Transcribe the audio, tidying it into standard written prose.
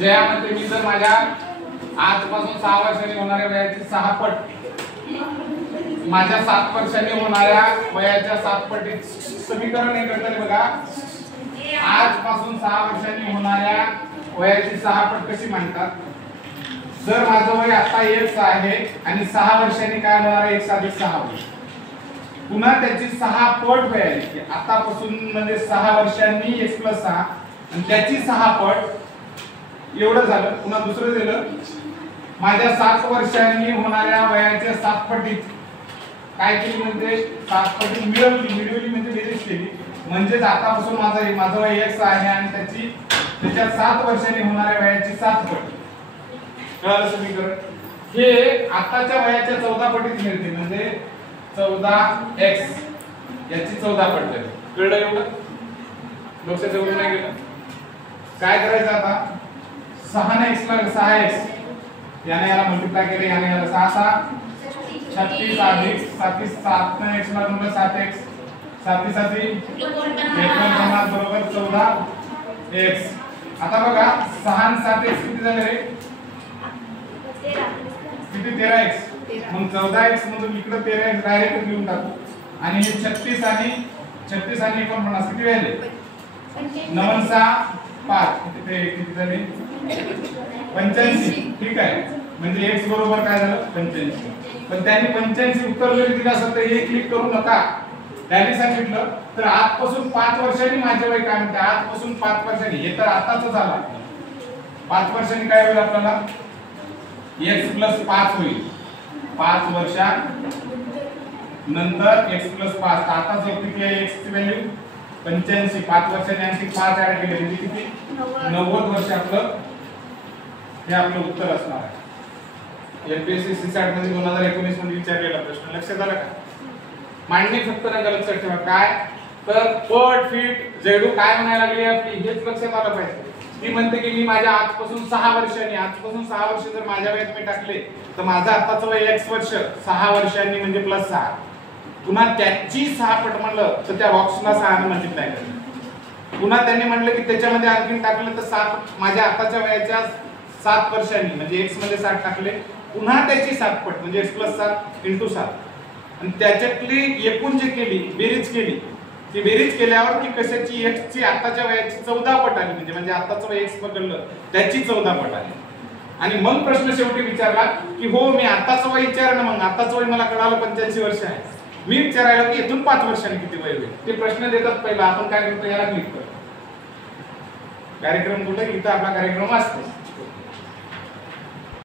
ज्यामध्ये मी जर माझ्या आजपासून 6 वर्षांनी होणाऱ्या वयाची 6 पट माझ्या 7 वर्षांनी होणाऱ्या वयाच्या 7 पटीत समीकरण हे करताना बघा आजपासून 6 वर्षांनी होणाऱ्या वयाची 6 पट कशी मांडतात. जर माझं वय आता x आहे आणि 6 वर्षांनी काय होणार आहे 1 + 6 होईल. पुन्हा त्याची 6 पट वयाची आतापासून म्हणजे 6 वर्षांनी x + 6 आणि त्याची 6 पट एवढं झालं. पुन्हा दुसरं झालं माझ्या 7 वर्षांनी होणाऱ्या वयाच्या 7 पटीत काय केली म्हणजे 7 पटीत मिळवली म्हणजे बेरीज केली. म्हणजेच आतापासून माझं वय x आहे आणि त्याच्या 7 वर्षांनी होणाऱ्या वयाची 7 पट. कळलं समीकरण. हे आताच्या वयाच्या 14 पटीत मिळते म्हणजे 14x याची 14 पट झाली. कळलं एवढं लक्षात येऊन नाही गेलं. काय करायचं आता 6 ने x ला 6x याने याला मल्टिप्लाय केले याने याला 6 6 36 अधिक 37 7 ने x ला गुणलं 7x 7 7 49 बरोबर 14x. आता बघा 6 आणि 7x किती झाले रे किती 13x. मग 14x मधून इकडे 13x डायरेक्ट घेऊन टाकू आणि हे 36 आणि 49 किती झाले 9 6 5 किती झाले 85. ठीक आहे म्हणजे x बरोबर काय झालं 85. पण त्यांनी 85 उत्तर जरी दिलं असतं तर हे क्लिक करू नका. त्यांनी सांगितलं तर आजपासून 5 वर्षांनी माझे वय काय म्हणते आजपासून 5 वर्षांनी हे तर आताच झालं. 5 वर्षांनी काय होईल आपल्याला x + 5 होईल. 5 वर्षा नंतर x + 5 आता जो किती आहे x ची व्हॅल्यू 85. 5 वर्षांनी आणखी 5 ऍड केले म्हणजे किती 90 वर्ष आपलं हे आपलं उत्तर असणार आहे. एमपीएससी सीसॅट मध्ये 2019 मध्ये विचारलेला प्रश्न लक्षात आला का. मांडणी फक्त नका लक्षात ठेवा काय तर पट फीट जेडू काय म्हणायला लागली आपली हेच लक्षात आलं पाहिजे. ती म्हणते की मी माझ्या आजपासून 6 वर्ष जर माझ्या वयात मी टाकले तर माझं आताचं वय x वर्ष 6 वर्षांनी म्हणजे +6. पुन्हा त्याची 6 पट म्हणलं तर त्या बॉक्सला 6 ने मल्टिप्लाय करायचं. पुन्हा त्यांनी म्हटलं की त्याच्यामध्ये आणखीन टाकलं तर 7 माझ्या आताच्या वयाच्या 7 वर्षांनी म्हणजे x मध्ये 7 टाकले पुन्हा त्याची 7 पट म्हणजे x + 7 × 7 आणि त्याच्यातली एकूण जे केली बेरीज केली ती बेरीज केल्यावर की कशाची x ची आताच्या वयाची 14 पट आली म्हणजे आताचं वय x पकडलं त्याची 14 पट आली. आणि मग प्रश्न शेवटी विचारला की हो मी आताचं वय विचारलं मग आताचं वय मला कळालं 85 वर्ष आहे. मी विचारायला की इथून 5 वर्षांनी किती वय होईल ते प्रश्न देतात. पहिला आपण काय करतो याला क्लिक करतो. कार्यक्रम कुठे इथं आपला कार्यक्रम असतो.